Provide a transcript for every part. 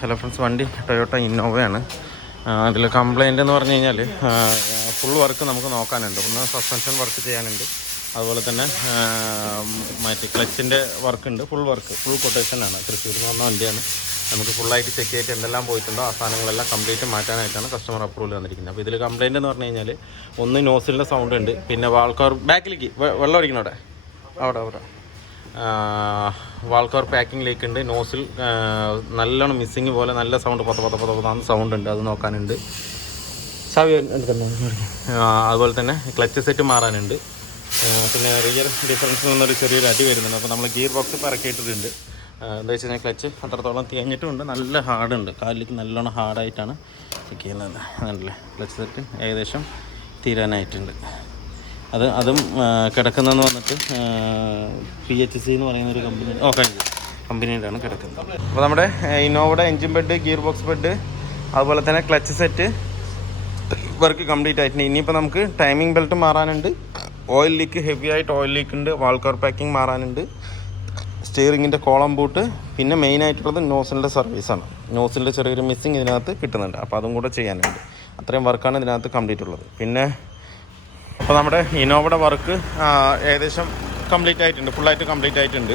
Hello friends, വണ്ടി Toyota ഇന്നോവയാണ്. അതിൽ complaint എന്ന് പറഞ്ഞു കഴിഞ്ഞാൽ ഫുൾ വർക്ക് നമുക്ക് നോക്കാനുണ്ട്. ഒന്ന് സസ്പെൻഷൻ വർക്ക് ചെയ്യാനുണ്ട്, അതുപോലെ തന്നെ മറ്റേ ക്ലച്ചിൻ്റെ വർക്കുണ്ട്. ഫുൾ കൊട്ടേഷനാണ്. തൃശ്ശൂരിൽ നിന്ന് വന്ന വണ്ടിയാണ്. നമുക്ക് ഫുള്ളായിട്ട് ചെക്ക് ചെയ്തിട്ട് എന്തെല്ലാം പോയിട്ടുണ്ടോ ആ സാധനങ്ങളെല്ലാം കംപ്ലീറ്റ് മാറ്റാനായിട്ടാണ് കസ്റ്റമർ അപ്രൂവൽ വന്നിരിക്കുന്നത്. അപ്പോൾ ഇതിൽ കംപ്ലൈൻറ്റ് എന്ന് പറഞ്ഞു കഴിഞ്ഞാൽ ഒന്ന് നോസിലിൻ്റെ സൗണ്ട് ഉണ്ട്, പിന്നെ വാൾക്കവർ ബാക്കിലേക്ക് വെള്ളം ഒഴിക്കണം അവിടെ വാൾക്കവർ പാക്കിംഗ് ലീക്ക് ഉണ്ട്, നോസിൽ നല്ലോണം മിസ്സിങ് പോലെ നല്ല സൗണ്ട് പത്താന്ന് സൗണ്ട് ഉണ്ട്, അത് നോക്കാനുണ്ട്. അതുപോലെ തന്നെ ക്ലച്ച് സെറ്റ് മാറാനുണ്ട്. പിന്നെ റിയർ ഡിഫറൻസിൽ നിന്നൊരു ചെറിയൊരു അടി വരുന്നുണ്ട്. അപ്പോൾ നമ്മൾ ഗിയർ ബോക്സ് ഇറക്കിയിട്ടിട്ടുണ്ട്. എന്താ വെച്ച് കഴിഞ്ഞാൽ ക്ലച്ച് അത്രത്തോളം തേഞ്ഞിട്ടുമുണ്ട്, നല്ല ഹാർഡുണ്ട്, കാലിലേക്ക് നല്ലോണം ഹാർഡായിട്ടാണ് ചെക്ക് ചെയ്യുന്നത്. അതല്ലേ ക്ലച്ച് സെറ്റ് ഏകദേശം തീരാനായിട്ടുണ്ട്. അതും കിടക്കുന്നതെന്ന് വന്നിട്ട് PHC എന്ന് പറയുന്ന ഒരു കമ്പനിയുടെയാണ് കിടക്കുന്നത്. അപ്പോൾ നമ്മുടെ ഇന്നോവയുടെ engine bed, gear box bed, അതുപോലെ തന്നെ ക്ലച്ച് സെറ്റ് വർക്ക് കംപ്ലീറ്റ് ആയിട്ടുണ്ട്. ഇനിയിപ്പോൾ നമുക്ക് ടൈമിംഗ് ബെൽറ്റ് മാറാനുണ്ട്, ഓയിൽ ലീക്ക്, ഹെവി ആയിട്ട് ഓയിൽ ലീക്ക് ഉണ്ട്, വാൾക്കവർ പാക്കിംഗ് മാറാനുണ്ട്, സ്റ്റിയറിങ്ങിൻ്റെ കോളം ബൂട്ട്, പിന്നെ മെയിനായിട്ടുള്ളത് നോസിലിൻ്റെ സർവീസാണ്. നോസിലിൻ്റെ ചെറിയൊരു മിസ്സിങ് ഇതിനകത്ത് കിട്ടുന്നുണ്ട്, അപ്പോൾ അതും കൂടെ ചെയ്യാനുണ്ട്. അത്രയും വർക്കാണ് ഇതിനകത്ത് കംപ്ലീറ്റ് ഉള്ളത്. പിന്നെ അപ്പോൾ നമ്മുടെ ഇന്നോവയുടെ വർക്ക് ഏകദേശം കംപ്ലീറ്റ് ആയിട്ടുണ്ട്, ഫുള്ളായിട്ട് കംപ്ലീറ്റ് ആയിട്ടുണ്ട്.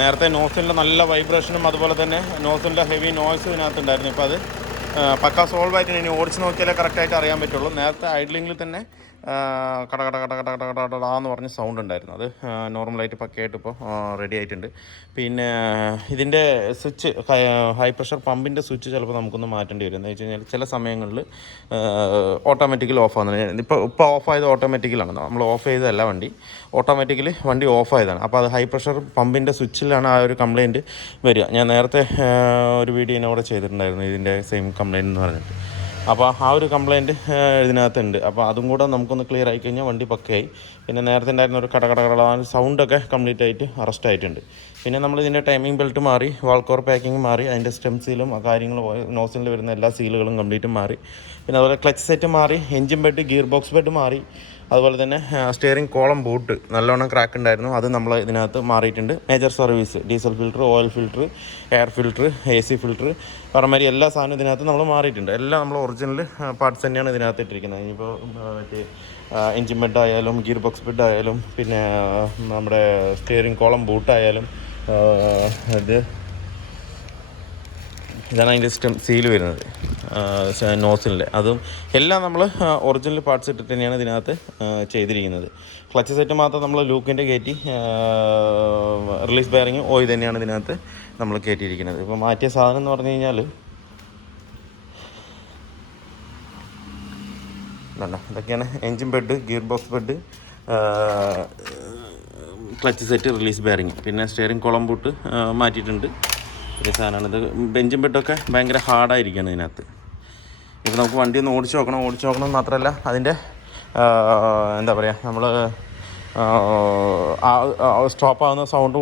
നേരത്തെ നോസിലിൻ്റെ നല്ല വൈബ്രേഷനും അതുപോലെ തന്നെ നോസിലിൻ്റെ ഹെവി നോയ്സ് ഇതിനകത്തുണ്ടായിരുന്നു. ഇപ്പോൾ അത് പക്ക സോൾവ് ആയിട്ട് ഇനി ഓടിച്ച് നോക്കിയാലേ കറക്റ്റായിട്ട് അറിയാൻ പറ്റുള്ളൂ. നേരത്തെ ഐഡ്ലിങ്ങിൽ തന്നെ കട എന്ന് പറഞ്ഞ സൗണ്ട് ഉണ്ടായിരുന്നു. അത് നോർമലായിട്ട് പക്കയായിട്ട് ഇപ്പോൾ റെഡി ആയിട്ടുണ്ട്. പിന്നെ ഇതിൻ്റെ സ്വിച്ച്, ഹൈ പ്രഷർ പമ്പിൻ്റെ സ്വിച്ച് ചിലപ്പോൾ നമുക്കൊന്ന് മാറ്റേണ്ടി വരും. എന്ന് വെച്ച് കഴിഞ്ഞാൽ ചില സമയങ്ങളിൽ ഓട്ടോമാറ്റിക്കലി ഓഫ് ആകുന്നത്. ഇപ്പോൾ ഓഫായത് ഓട്ടോമാറ്റിക്കലാണ്, നമ്മൾ ഓഫ് ചെയ്തതല്ല, ഓട്ടോമാറ്റിക്കലി വണ്ടി ഓഫായതാണ്. അപ്പോൾ അത് ഹൈ പ്രഷർ പമ്പിൻ്റെ സ്വിച്ചിലാണ് ആ ഒരു കംപ്ലയിൻറ്റ് വരിക. ഞാൻ നേരത്തെ ഒരു വീഡിയോ ഇതിനവിടെ ചെയ്തിട്ടുണ്ടായിരുന്നു, ഇതിൻ്റെ സെയിം കംപ്ലയിൻ്റ് എന്ന് പറഞ്ഞിട്ട്. അപ്പോൾ ആ ഒരു കംപ്ലയിൻറ്റ് ഇതിനകത്തുണ്ട്. അപ്പോൾ അതും കൂടെ നമുക്കൊന്ന് ക്ലിയർ ആയി കഴിഞ്ഞാൽ വണ്ടി പക്കയായി. പിന്നെ നേരത്തെ ഉണ്ടായിരുന്ന ഒരു കട സൗണ്ടൊക്കെ കംപ്ലീറ്റ് ആയിട്ട് അറസ്റ്റ് ആയിട്ടുണ്ട്. പിന്നെ നമ്മളിതിൻ്റെ ടൈമിംഗ് ബെൽറ്റ് മാറി, വാൾക്കവർ പാക്കിങ് മാറി, അതിൻ്റെ സ്റ്റെം സീലും ആ കാര്യങ്ങളും നോസിലിൽ വരുന്ന എല്ലാ സീലുകളും കംപ്ലീറ്റ് മാറി. പിന്നെ അതുപോലെ ക്ലച്ച് സെറ്റ് മാറി, engine bed, gear box bed മാറി. അതുപോലെ തന്നെ സ്റ്റിയറിംഗ് കോളം ബൂട്ട് നല്ലോണം ക്രാക്ക് ഉണ്ടായിരുന്നു, അത് നമ്മൾ ഇതിനകത്ത് മാറിയിട്ടുണ്ട്. Major service, diesel filter, oil filter, air filter, AC filter, പറഞ്ഞമാതിരി എല്ലാ സാധനവും ഇതിനകത്ത് നമ്മൾ മാറിയിട്ടുണ്ട്. എല്ലാം നമ്മൾ ഒറിജിനൽ പാർട്സ് തന്നെയാണ് ഇതിനകത്ത് ഇട്ടിരിക്കുന്നത്. ഇനിയിപ്പോൾ മറ്റേ എൻജിൻ ബെഡ് ആയാലും, ഗിയർ ബോക്സ് ബെഡ് ആയാലും, പിന്നെ നമ്മുടെ സ്റ്റിയറിംഗ് കോളം ബൂട്ടായാലും, ഇതാണ് അതിൻ്റെ സീൽ വരുന്നത് നോസിലിൻ്റെ, അതും എല്ലാം നമ്മൾ ഒറിജിനൽ പാർട്സ് ഇട്ടിട്ട് തന്നെയാണ് ഇതിനകത്ത് ചെയ്തിരിക്കുന്നത്. ക്ലച്ച് സെറ്റ് മാത്രം നമ്മൾ ലൂക്കിൻ്റെ കയറ്റി, റിലീസ് ബെയറിങ് ഓയിൽ തന്നെയാണ് ഇതിനകത്ത് നമ്മൾ കയറ്റിയിരിക്കുന്നത്. ഇപ്പോൾ മാറ്റിയ സാധനം എന്ന് പറഞ്ഞു കഴിഞ്ഞാൽ ഇതൊക്കെയാണ് engine bed, gear box bed, clutch set, release bearing, പിന്നെ സ്റ്റിയറിംഗ് കോളം ബൂട്ട് മാറ്റിയിട്ടുണ്ട്. ഒരു സാധനമാണ് ഇത്. എൻജിൻ ബെഡൊക്കെ ഭയങ്കര ഹാർഡായിരിക്കുകയാണ് ഇതിനകത്ത്. ഇപ്പോൾ നമുക്ക് വണ്ടി ഒന്ന് ഓടിച്ച് നോക്കണം മാത്രമല്ല അതിൻ്റെ എന്താ പറയുക, നമ്മൾ സ്റ്റോപ്പ് ആകുന്ന സൗണ്ട്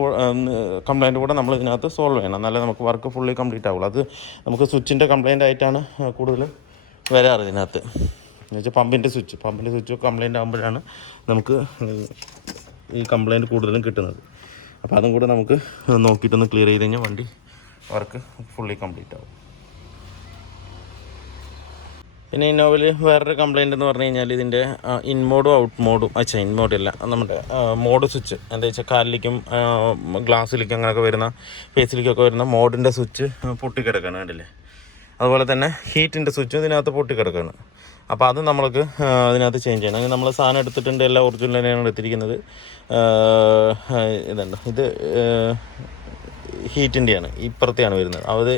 കംപ്ലയിൻറ്റ് കൂടെ നമ്മൾ ഇതിനകത്ത് സോൾവ് ചെയ്യണം, എന്നാലേ നമുക്ക് വർക്ക് ഫുള്ളി കംപ്ലീറ്റ് ആവുള്ളൂ. അത് നമുക്ക് സ്വിച്ചിൻ്റെ കംപ്ലയിൻ്റ് ആയിട്ടാണ് കൂടുതൽ വരാറ് ഇതിനകത്ത്. എന്നുവെച്ചാൽ പമ്പിൻ്റെ സ്വിച്ച് കംപ്ലയിൻ്റ് ആകുമ്പോഴാണ് നമുക്ക് ഈ കംപ്ലയിൻറ്റ് കൂടുതലും കിട്ടുന്നത്. അപ്പോൾ അതും കൂടെ നമുക്ക് നോക്കിയിട്ടൊന്ന് ക്ലിയർ ചെയ്ത് കഴിഞ്ഞാൽ വണ്ടി വർക്ക് ഫുള്ളി കംപ്ലീറ്റ് ആവും. പിന്നെ ഇന്നോവയിൽ വേറൊരു കംപ്ലയിൻ്റ് എന്ന് പറഞ്ഞു കഴിഞ്ഞാൽ ഇതിൻ്റെ ഇൻമോഡും ഔട്ട് മോഡും, ഇൻമോഡല്ല, നമ്മുടെ മോഡ് സ്വിച്ച്, എന്താ വെച്ചാൽ കാലിലേക്കും ഗ്ലാസ്സിലേക്കും അങ്ങനെയൊക്കെ വരുന്ന, ഫേസിലേക്കൊക്കെ വരുന്ന മോഡിൻ്റെ സ്വിച്ച് പൊട്ടിക്കിടക്കുകയാണ്, കണ്ടില്ലേ. അതുപോലെ തന്നെ ഹീറ്റിൻ്റെ സ്വിച്ചും ഇതിനകത്ത് പൊട്ടിക്കിടക്കുകയാണ്. അപ്പോൾ അത് നമ്മൾക്ക് അതിനകത്ത് ചേഞ്ച് ചെയ്യണം. അങ്ങനെ നമ്മൾ സാധനം എടുത്തിട്ടുണ്ട്, എല്ലാം ഒറിജിനൽ തന്നെയാണ് എടുത്തിരിക്കുന്നത്. ഇത് ഹീറ്റിൻ്റെയാണ്, ഇപ്പുറത്തെയാണ് വരുന്നത്. അത്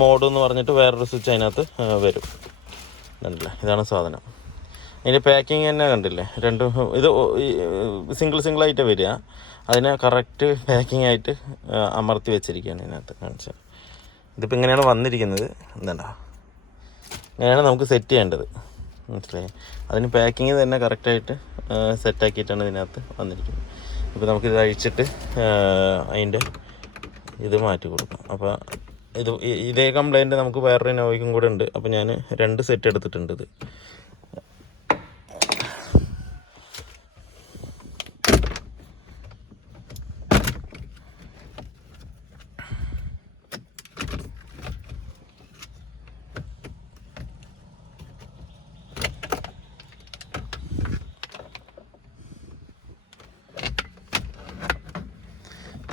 മോഡ് എന്ന് പറഞ്ഞിട്ട് വേറൊരു സ്വിച്ച് അതിനകത്ത് വരും, കണ്ടില്ലേ. ഇതാണ് സാധനം. അതിൻ്റെ പാക്കിങ് തന്നെ കണ്ടില്ലേ, രണ്ടും ഇത് സിംഗിളായിട്ട് വരിക. അതിനെ കറക്റ്റ് പാക്കിംഗ് ആയിട്ട് അമർത്തി വെച്ചിരിക്കുകയാണ് ഇതിനകത്ത് കാണിച്ചാൽ. ഇതിപ്പോൾ ഇങ്ങനെയാണ് വന്നിരിക്കുന്നത്, ഇങ്ങനെയാണ് നമുക്ക് സെറ്റ് ചെയ്യേണ്ടത്, മനസ്സിലായി. അതിന് പാക്കിങ് തന്നെ കറക്റ്റായിട്ട് സെറ്റാക്കിയിട്ടാണ് ഇതിനകത്ത് വന്നിരിക്കുന്നത്. ഇപ്പോൾ നമുക്കിത് അഴിച്ചിട്ട് അതിൻ്റെ ഇത് മാറ്റി കൊടുക്കാം. അപ്പോൾ ഇതേ കംപ്ലയിൻറ്റ് നമുക്ക് വേറൊരു ഇന്നോവയ്ക്കും കൂടെ ഉണ്ട്. അപ്പോൾ ഞാൻ 2 സെറ്റ് എടുത്തിട്ടുണ്ട്. ഇത്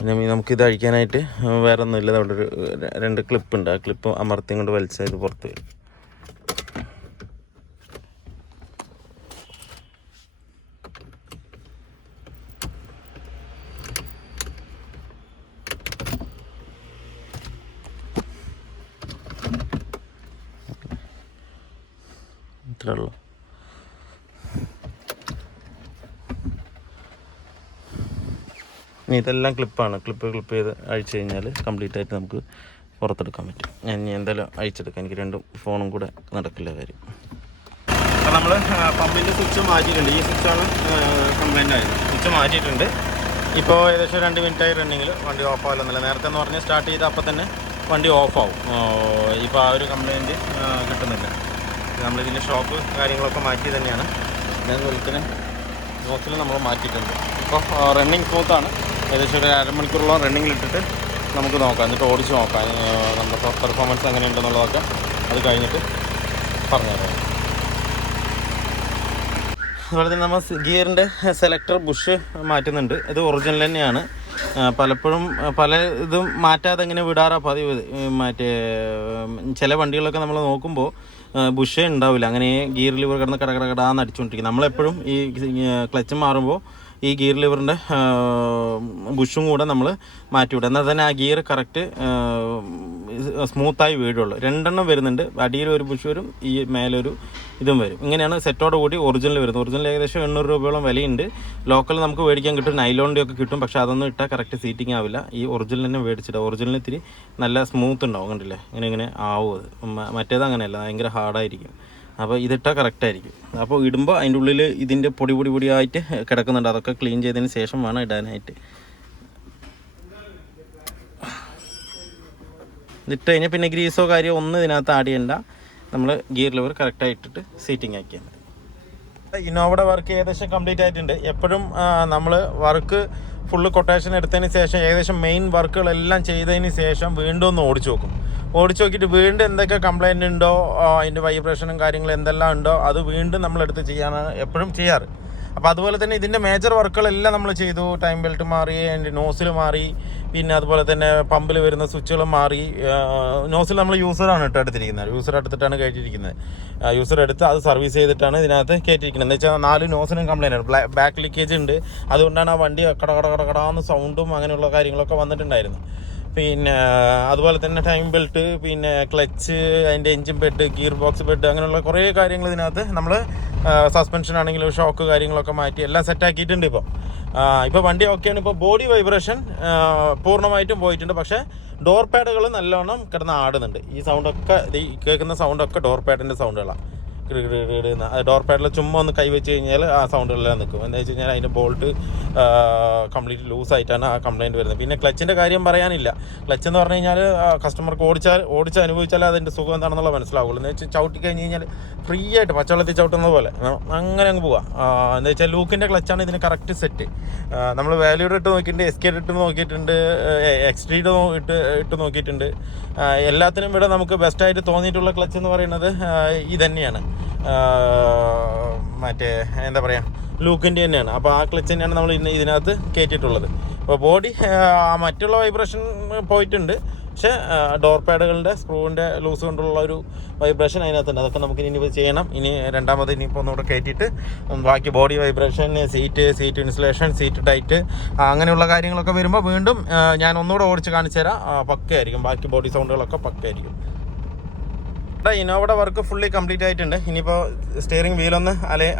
നമുക്കിത് അഴിക്കാനായിട്ട് വേറെ ഒന്നുമില്ല. അവിടെ ഒരു 2 ക്ലിപ്പുണ്ട്. ആ ക്ലിപ്പ് അമർത്തി കൊണ്ട് വലിച്ചാൽ ഇത് പുറത്ത് വരും. ഇത്രേ ഉള്ളൂ. ഇനി ഇതെല്ലാം ക്ലിപ്പാണ്. ക്ലിപ്പ് ചെയ്ത് അഴിച്ചു കഴിഞ്ഞാൽ കംപ്ലീറ്റ് ആയിട്ട് നമുക്ക് പുറത്തെടുക്കാൻ പറ്റും. ഞാൻ ഇനി എന്തായാലും അഴിച്ചെടുക്കാം. എനിക്ക് 2 ഫോണും കൂടെ നടക്കില്ല കാര്യം. അപ്പോൾ നമ്മൾ പമ്പിൻ്റെ സ്വിച്ച് മാറ്റിയിട്ടുണ്ട്. ഈ സ്വിച്ചാണ് കംപ്ലൈൻ്റ് ആയത്. സ്വിച്ച് മാറ്റിയിട്ടുണ്ട്. ഇപ്പോൾ ഏകദേശം 2 മിനിറ്റായി റണ്ണിങ്ങിൽ വണ്ടി ഓഫ് ആവില്ലെന്നില്ല. നേരത്തെ എന്ന് പറഞ്ഞാൽ സ്റ്റാർട്ട് ചെയ്താൽ അപ്പോൾ തന്നെ വണ്ടി ഓഫാവും. ഇപ്പോൾ ആ ഒരു കംപ്ലൈൻറ്റ് കിട്ടുന്നില്ല. നമ്മളിതിൻ്റെ ഷോക്ക് കാര്യങ്ങളൊക്കെ മാറ്റി തന്നെയാണ്. അതുപോലെ തന്നെ നോസിൽ നമ്മൾ മാറ്റിയിട്ടുണ്ട്. ഇപ്പോൾ റണ്ണിങ് സ്മൂത്താണ്. ഏകദേശം ഒരു അരമണിക്കൂറോളം റണ്ണിങ്ങിലിട്ടിട്ട് നമുക്ക് നോക്കാം. എന്നിട്ട് ഓടിച്ച് നോക്കാം നമ്മുടെ പെർഫോമൻസ് എങ്ങനെയുണ്ടെന്നുള്ളതൊക്കെ. അത് കഴിഞ്ഞിട്ട് പറഞ്ഞുതരാം. അതുപോലെ തന്നെ നമ്മൾ ഗിയറിൻ്റെ സെലക്ടർ ബുഷ് മാറ്റുന്നുണ്ട്. ഇത് ഒറിജിനൽ തന്നെയാണ്. പലപ്പോഴും പല ഇതും മാറ്റാതെ ഇങ്ങനെ വിടാറാണ് പതിവ്. മറ്റേ ചില വണ്ടികളൊക്കെ നമ്മൾ നോക്കുമ്പോൾ ബുഷേ ഉണ്ടാവില്ല. അങ്ങനെ ഗിയർ ലിവർ കിടന്ന് കടകടാന്ന് അടിച്ചുകൊണ്ടിരിക്കും. നമ്മളെപ്പോഴും ഈ ക്ലച്ച് മാറുമ്പോൾ ഈ ഗിയർ ലിവറിൻ്റെ ബുഷും കൂടെ നമ്മൾ മാറ്റിവിടും. എന്നാൽ തന്നെ ആ ഗിയർ കറക്റ്റ് സ്മൂത്തായി വീഴുള്ളൂ. 2 എണ്ണം വരുന്നുണ്ട്. അടിയിൽ ഒരു ബുഷ് വരും, ഈ മേലൊരു ഇതും വരും. ഇങ്ങനെയാണ് സെറ്റോട് കൂടി ഒറിജിനൽ വരുന്നത്. ഒറിജിനൽ ഏകദേശം 800 രൂപയോളം വിലയുണ്ട്. ലോക്കൽ നമുക്ക് മേടിക്കാൻ കിട്ടും, നൈലോണിൻ്റെ ഒക്കെ കിട്ടും. പക്ഷേ അതൊന്നും ഇട്ടാൽ കറക്റ്റ് സീറ്റിംഗ് ആവില്ല. ഈ ഒറിജിനൽ തന്നെ മേടിച്ചിട്ട് ഒറിജിനൽ ഇത്തിരി നല്ല സ്മൂത്ത് ഉണ്ടാവും. കണ്ടില്ലേ ഇങ്ങനെ ആവും. അത് മറ്റേത് അങ്ങനെയല്ല, ഭയങ്കര ഹാർഡായിരിക്കും. അപ്പോൾ ഇതിട്ടാൽ കറക്റ്റായിരിക്കും. അപ്പോൾ ഇടുമ്പോൾ അതിൻ്റെ ഉള്ളിൽ ഇതിൻ്റെ പൊടിയായിട്ട് കിടക്കുന്നുണ്ട്. അതൊക്കെ ക്ലീൻ ചെയ്തതിന് ശേഷം വേണം ഇടാനായിട്ട്. ഇതിട്ട് കഴിഞ്ഞാൽ പിന്നെ ഗ്രീസോ കാര്യമോ ഒന്നും ഇതിനകത്ത് ആഡ് ചെയ്യണ്ട. നമ്മൾ ഗിയർ ലിവർ കറക്റ്റായി ഇട്ടിട്ട് സീറ്റിംഗ് ആക്കിയാൽ മതി. ഇന്നോവയുടെ വർക്ക് ഏകദേശം കംപ്ലീറ്റ് ആയിട്ടുണ്ട്. എപ്പോഴും നമ്മൾ വർക്ക് ഫുള്ള് കൊട്ടേഷൻ എടുത്തതിന് ശേഷം ഏകദേശം മെയിൻ വർക്കുകളെല്ലാം ചെയ്തതിന് ശേഷം വീണ്ടും ഒന്ന് ഓടിച്ചു നോക്കിയിട്ട് വീണ്ടും എന്തൊക്കെ കംപ്ലൈൻറ്റ് ഉണ്ടോ, അതിൻ്റെ വൈബ്രേഷനും കാര്യങ്ങളും എന്തെല്ലാം ഉണ്ടോ അത് വീണ്ടും നമ്മളെടുത്ത് ചെയ്യാനാണ് എപ്പോഴും ചെയ്യാറ്. അപ്പോൾ അതുപോലെ തന്നെ ഇതിൻ്റെ മേജർ വർക്കുകളെല്ലാം നമ്മൾ ചെയ്തു. ടൈം ബെൽറ്റ് മാറി, അതിൻ്റെ നോസിൽ മാറി, പിന്നെ അതുപോലെ തന്നെ പമ്പിൽ വരുന്ന സ്വിച്ചുകൾ മാറി. നോസിൽ നമ്മൾ യൂസറാണ് എടുത്തിരിക്കുന്നത്. യൂസർ എടുത്തിട്ടാണ് കയറ്റിയിരിക്കുന്നത്. യൂസർ എടുത്ത് അത് സർവീസ് ചെയ്തിട്ടാണ് ഇതിനകത്ത് കയറ്റിയിരിക്കുന്നത്. എന്ന് വെച്ചാൽ 4 നോസിനും കംപ്ലൈൻ്റ് ആണ്. ബാക്ക് ലീക്കേജ് ഉണ്ട്. അതുകൊണ്ടാണ് ആ വണ്ടി കടകടാന്ന് സൗണ്ടും അങ്ങനെയുള്ള കാര്യങ്ങളൊക്കെ വന്നിട്ടുണ്ടായിരുന്നു. പിന്നെ അതുപോലെ തന്നെ ടൈം ബെൽറ്റ്, പിന്നെ ക്ലച്ച്, അതിൻ്റെ engine bed, gear box bed, അങ്ങനെയുള്ള കുറേ കാര്യങ്ങൾ ഇതിനകത്ത് നമ്മൾ സസ്പെൻഷൻ ആണെങ്കിലും ഷോക്ക് കാര്യങ്ങളൊക്കെ മാറ്റി എല്ലാം സെറ്റാക്കിയിട്ടുണ്ട്. ഇപ്പോൾ വണ്ടി ഓക്കെയാണ്. ഇപ്പോൾ ബോഡി വൈബ്രേഷൻ പൂർണ്ണമായിട്ടും പോയിട്ടുണ്ട്. പക്ഷേ ഡോർ പാഡുകൾ നല്ലോണം കിടന്ന് ആടുന്നുണ്ട്. ഈ സൗണ്ടൊക്കെ, ഈ കേൾക്കുന്ന സൗണ്ടൊക്കെ ഡോർ പാഡിൻ്റെ സൗണ്ടുകളാണ്. ഡോർ പാഡിൽ ചുമ്മാ ഒന്ന് കൈവച്ച് കഴിഞ്ഞാൽ ആ സൗണ്ടുകളെല്ലാം നിൽക്കും. എന്താ വെച്ച് കഴിഞ്ഞാൽ അതിൻ്റെ ബോൾട്ട് കംപ്ലീറ്റ് ലൂസായിട്ടാണ് ആ കംപ്ലയിൻറ്റ് വരുന്നത്. പിന്നെ ക്ലച്ചിൻ്റെ കാര്യം പറയാനില്ല. ക്ലച്ച് എന്ന് പറഞ്ഞു കഴിഞ്ഞാൽ കസ്റ്റമർക്ക് ഓടിച്ച് അനുഭവിച്ചാൽ അതിൻ്റെ സുഖം എന്താണെന്നുള്ള മനസ്സിലാവുള്ളൂ. എന്ന് വെച്ചാൽ ചവിട്ടി കഴിഞ്ഞ് കഴിഞ്ഞാൽ ഫ്രീ ആയിട്ട് പച്ചവെള്ളത്തിൽ ചവിട്ടുന്നത് പോലെ അങ്ങനെ അങ്ങ് പോവാം. എന്താ വെച്ചാൽ ലൂക്കിൻ്റെ ക്ലച്ചാണ് ഇതിന് കറക്റ്റ് സെറ്റ്. നമ്മൾ വാല്യൂഡ് ഇട്ട് നോക്കിയിട്ടുണ്ട്, എസ്കേഡ് ഇട്ട് നോക്കിയിട്ടുണ്ട്, എക്സ്ട്രീഡ് ഇട്ട് നോക്കിയിട്ടുണ്ട്. എല്ലാത്തിനും ഇവിടെ നമുക്ക് ബെസ്റ്റായിട്ട് തോന്നിയിട്ടുള്ള ക്ലച്ച് എന്ന് പറയുന്നത് ഇതന്നെയാണ്. മറ്റേ എന്താ പറയുക, ലൂക്കിൻ്റെ തന്നെയാണ്. അപ്പോൾ ആ ക്ലച്ച് തന്നെയാണ് നമ്മൾ ഇതിനകത്ത് കയറ്റിയിട്ടുള്ളത്. അപ്പോൾ ബോഡി മറ്റുള്ള വൈബ്രേഷൻ പോയിട്ടുണ്ട്. പക്ഷേ ഡോർ പാഡുകളുടെ സ്ക്രൂവിൻ്റെ ലൂസ് കൊണ്ടുള്ള ഒരു വൈബ്രേഷൻ അതിനകത്തുണ്ട്. അതൊക്കെ നമുക്ക് ഇനി ചെയ്യണം. ഇനി രണ്ടാമത് ഇനിയിപ്പോൾ ഒന്നുകൂടെ കയറ്റിയിട്ട് ബാക്കി body vibration, seat insulation, seat tight, അങ്ങനെയുള്ള കാര്യങ്ങളൊക്കെ വരുമ്പോൾ വീണ്ടും ഞാൻ ഒന്നുകൂടെ ഓടിച്ച് കാണിച്ചു തരാം. പക്കയായിരിക്കും. ബാക്കി ബോഡി സൗണ്ടുകളൊക്കെ പക്കയായിരിക്കും. ഇന്നോവയുടെ വർക്ക് ഫുള്ളി കംപ്ലീറ്റ് ആയിട്ടുണ്ട്. ഇനിയിപ്പോൾ സ്റ്റിയറിംഗ് വീലൊന്ന്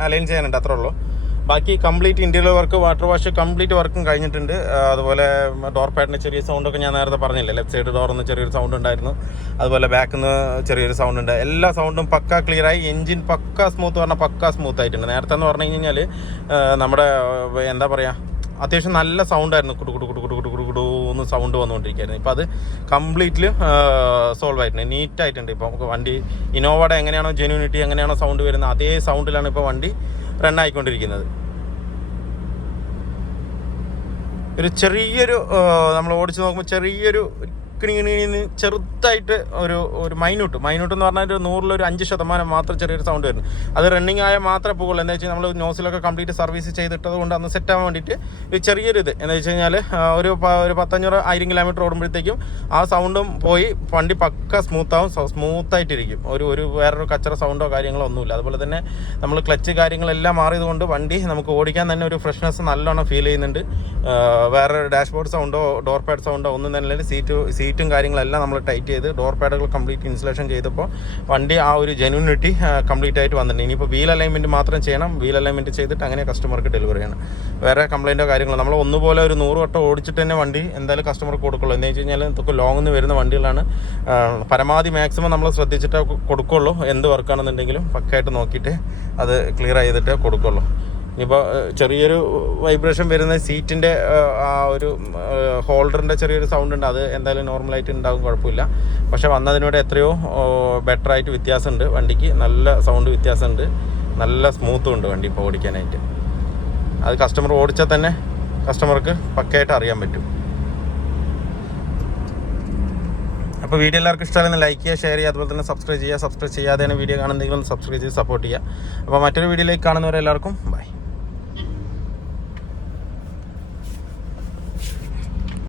അലൈൻ ചെയ്യാനുണ്ട്, അത്രേ ഉള്ളൂ. ബാക്കി complete interior work, water wash complete വർക്കും കഴിഞ്ഞിട്ടുണ്ട്. അതുപോലെ ഡോർ പാഡിന് ചെറിയ സൗണ്ടൊക്കെ ഞാൻ നേരത്തെ പറഞ്ഞില്ലേ, ലെഫ്റ്റ് സൈഡ് ഡോറിന്ന് ചെറിയൊരു സൗണ്ട് ഉണ്ടായിരുന്നു. അതുപോലെ ബാക്കിൽ നിന്ന് ചെറിയൊരു സൗണ്ട് ഉണ്ട്. എല്ലാ സൗണ്ടും പക്ക ക്ലിയറായി. എൻജിൻ പക്ക സ്മൂത്ത് പറഞ്ഞാൽ പക്ക സ്മൂത്ത് ആയിട്ടുണ്ട്. നേരത്തെ എന്ന് പറഞ്ഞു കഴിഞ്ഞാൽ നമ്മുടെ എന്താ പറയുക, അത്യാവശ്യം നല്ല സൗണ്ടായിരുന്നു. കുടു എന്ന് സൗണ്ട് വന്നുകൊണ്ടിരിക്കുകയായിരുന്നു. ഇപ്പോൾ അത് കംപ്ലീറ്റ്ലി സോൾവ് ആയിട്ടുണ്ട്, നീറ്റായിട്ടുണ്ട്. ഇപ്പോൾ നമുക്ക് വണ്ടി ഇന്നോവയുടെ എങ്ങനെയാണോ ജെന്യൂനിറ്റി, എങ്ങനെയാണോ സൗണ്ട് വരുന്നത്, അതേ സൗണ്ടിലാണ് ഇപ്പോൾ വണ്ടി റൺ ആയിക്കൊണ്ടിരിക്കുന്നത്. ഒരു ചെറിയൊരു നമ്മൾ ഓടിച്ച് നോക്കുമ്പോൾ ചെറിയൊരു കിണിങ്ങിണി ചെറുതായിട്ട് ഒരു മൈന്യൂട്ട് എന്ന് പറഞ്ഞാൽ ഒരു 100-ൽ 5% മാത്രം ചെറിയൊരു സൗണ്ട് വരുന്നു. അത് റണ്ണിങ് ആയാൽ മാത്രമേ പോകുള്ളൂ. എന്താ വെച്ചാൽ നമ്മൾ നോസിലൊക്കെ കംപ്ലീറ്റ് സർവീസ് ചെയ്തിട്ടത് കൊണ്ട് അന്ന് സെറ്റ് ആവാൻ വേണ്ടിയിട്ട് ഒരു ചെറിയൊരു ഇത് എന്താ വെച്ച് കഴിഞ്ഞാൽ ഒരു 500-1000 കിലോമീറ്റർ ഓടുമ്പോഴത്തേക്കും ആ സൗണ്ടും പോയി വണ്ടി പക്ക സ്മൂത്തായിട്ടിരിക്കും. ഒരു വേറൊരു കച്ചറ സൗണ്ടോ കാര്യങ്ങളോ ഒന്നുമില്ല. അതുപോലെ തന്നെ നമ്മൾ ക്ലച്ച് കാര്യങ്ങളെല്ലാം മാറിയതുകൊണ്ട് വണ്ടി നമുക്ക് ഓടിക്കാൻ തന്നെ ഒരു ഫ്രഷ്നെസ് നല്ലോണം ഫീൽ ചെയ്യുന്നുണ്ട്. വേറെ ഡാഷ്ബോർഡ് സൗണ്ടോ ഡോർ പാഡ് സൗണ്ടോ ഒന്നും തന്നെ സീറ്റും കാര്യങ്ങളെല്ലാം നമ്മൾ ടൈറ്റ് ചെയ്ത് ഡോർ പാഡുകൾ കംപ്ലീറ്റ് ഇൻസുലേഷൻ ചെയ്തപ്പോൾ വണ്ടി ആ ഒരു ജെന്യൂനിറ്റി കംപ്ലീറ്റ് ആയിട്ട് വന്നിട്ടുണ്ട്. ഇനിയിപ്പോൾ വീൽ അലൈൻമെൻറ്റ് മാത്രം ചെയ്യണം. വീൽ അലൈൻമെൻറ്റ് ചെയ്തിട്ട് അങ്ങനെ കസ്റ്റമർക്ക് ഡെലിവറി ചെയ്യണം. വേറെ കംപ്ലയിൻറ്റോ കാര്യങ്ങളോ നമ്മൾ ഒന്നുപോലെ ഒരു 100 വട്ടം ഓടിച്ചിട്ട് തന്നെ വണ്ടി എന്തായാലും കസ്റ്റമർക്ക് കൊടുക്കുള്ളൂ. എന്ന് വെച്ച് കഴിഞ്ഞാൽ ഇതൊക്കെ ലോങ്ങിൽ നിന്ന് വരുന്ന വണ്ടികളാണ്. പരമാവധി മാക്സിമം നമ്മൾ ശ്രദ്ധിച്ചിട്ടേ കൊടുക്കുള്ളൂ. എന്ത് വർക്കാണെന്നുണ്ടെങ്കിലും പക്കയായിട്ട് നോക്കിയിട്ട് അത് ക്ലിയർ ചെയ്തിട്ടേ കൊടുക്കുള്ളൂ. ഇപ്പോൾ ചെറിയൊരു വൈബ്രേഷൻ വരുന്ന സീറ്റിൻ്റെ ആ ഒരു ഹോൾഡറിൻ്റെ ചെറിയൊരു സൗണ്ട് ഉണ്ട്. അത് എന്തായാലും നോർമലായിട്ട് ഉണ്ടാകും, കുഴപ്പമില്ല. പക്ഷെ വന്നതിനോട് എത്രയോ ബെറ്ററായിട്ട് വ്യത്യാസമുണ്ട്. വണ്ടിക്ക് നല്ല സൗണ്ട് വ്യത്യാസമുണ്ട്, നല്ല സ്മൂത്തും ഉണ്ട് വണ്ടി ഇപ്പോൾ ഓടിക്കാനായിട്ട്. അത് കസ്റ്റമർ ഓടിച്ചാൽ തന്നെ കസ്റ്റമർക്ക് പക്കയായിട്ട് അറിയാൻ പറ്റും. അപ്പോൾ വീഡിയോ എല്ലാവർക്കും ഇഷ്ടമായിരുന്നു ലൈക്ക് ചെയ്യുക, ഷെയർ ചെയ്യുക, അതുപോലെ തന്നെ സബ്സ്ക്രൈബ് ചെയ്യാതെയാണ് വീഡിയോ കാണുന്നതെങ്കിലും സബ്സ്ക്രൈബ് ചെയ്ത് സപ്പോർട്ട് ചെയ്യുക. അപ്പോൾ മറ്റൊരു വീഡിയോയിലേക്ക് കാണുന്നവരെല്ലാവർക്കും